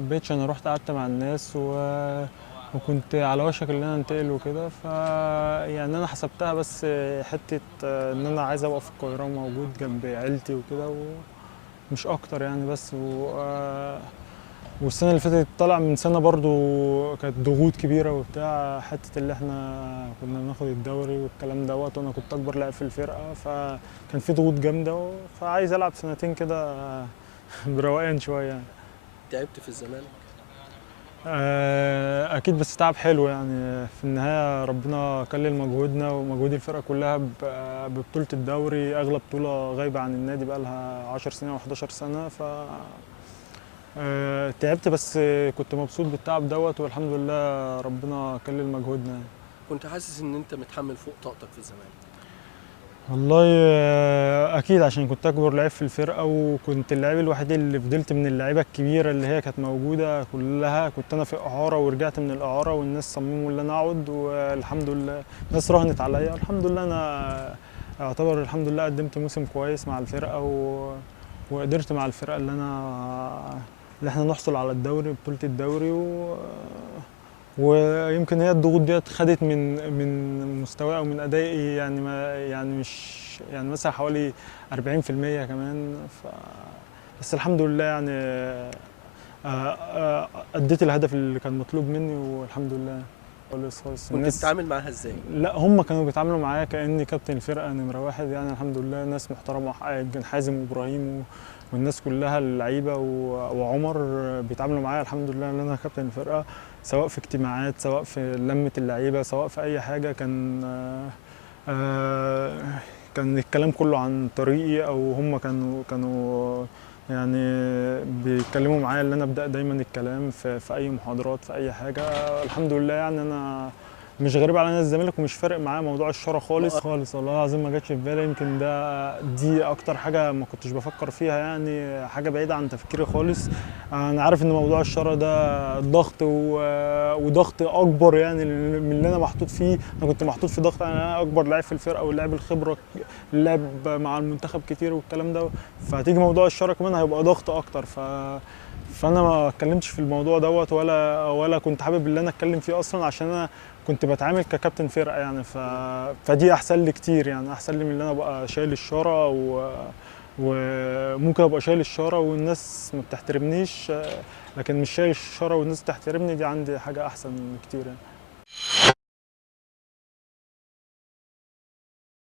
حبيتش، انا رحت قعدت مع الناس وكنت على وشك ان انا انتقل وكده، يعني انا حسبتها بس حته ان انا عايز ابقى في القاهره موجود جنب عيلتي وكده، ومش اكتر يعني. بس والسنه اللي فاتت طالع من سنه برضو كانت ضغوط كبيره وبتاع، حته اللي احنا كنا بناخد الدوري والكلام دوت، وانا كنت اكبر لاعب في الفرقه، فكان في ضغوط جامده، فعايز العب سنتين كده بروقان شويه يعني. تعبت في الزمالك؟ اكيد، بس تعب حلو يعني. في النهايه ربنا كلل مجهودنا ومجهود الفرقه كلها ببطوله الدوري، اغلى بطوله غايبه عن النادي بقى لها 10 سنين او 11 سنه. تعبت، بس كنت مبسوط بالتعب دوت، والحمد لله ربنا كلل مجهودنا يعني. كنت حاسس ان انت متحمل فوق طاقتك في الزمالك؟ والله اكيد، عشان كنت اكبر لعيب في الفرقه، وكنت اللاعب الوحيد اللي فضلت من اللعيبه الكبيره اللي هي كانت موجوده كلها. كنت انا في اعاره ورجعت من الاعاره، والناس صمموا ان انا اقعد، والحمد لله الناس راهنت عليا، والحمد لله انا اعتبر الحمد لله قدمت موسم كويس مع الفرقه، وقدرت مع الفرقه اللي احنا نحصل على الدوري، بطوله الدوري، ويمكن هي الضغوط ديت خدت من مستواي او من ادائي يعني، ما يعني مش يعني مثلا حوالي 40% كمان. بس الحمد لله يعني اديت الهدف اللي كان مطلوب مني، والحمد لله خالص خالص. كنت الناس، بتتعامل معاها ازاي؟ لا هم كانوا بيتعاملوا معايا كاني كابتن الفرقه نمره واحد يعني. الحمد لله ناس محترمه، يمكن حازم وابراهيم والناس كلها اللعيبه وعمر بيتعاملوا معايا الحمد لله ان انا كابتن الفرقه، سواء في اجتماعات، سواء في لمه اللعيبه، سواء في اي حاجه. آه، كان الكلام كله عن طريقي، او هم كانوا يعني بيتكلموا معايا ان انا ابدا دايما الكلام في اي محاضرات، في اي حاجه. الحمد لله يعني انا مش غريب على نادي الزمالك، ومش فارق معايا موضوع الشهرة خالص ما خالص، والله العظيم ما جاتش في بالي. يمكن دي اكتر حاجه ما كنتش بفكر فيها يعني، حاجه بعيده عن تفكيري خالص. انا عارف ان موضوع الشهرة ده ضغط وضغط اكبر يعني من اللي انا محطوط فيه. انا كنت محطوط في ضغط، انا اكبر لاعب في الفرقه واللاعب الخبره، اللعب مع المنتخب كتير والكلام ده، فهتيجي موضوع الشهرة كمان هيبقى ضغط اكتر. فانا ما اتكلمتش في الموضوع دوت، ولا كنت حابب ان انا اتكلم فيه اصلا، عشان انا كنت بتعامل ككابتن فرقه يعني. فدي احسن لي كتير يعني، احسن لي من ان انا ابقى شايل الشاره وممكن ابقى شايل الشاره والناس ما بتحترمنيش، لكن مش شايل الشاره والناس بتحترمني، دي عندي حاجه احسن كتير يعني.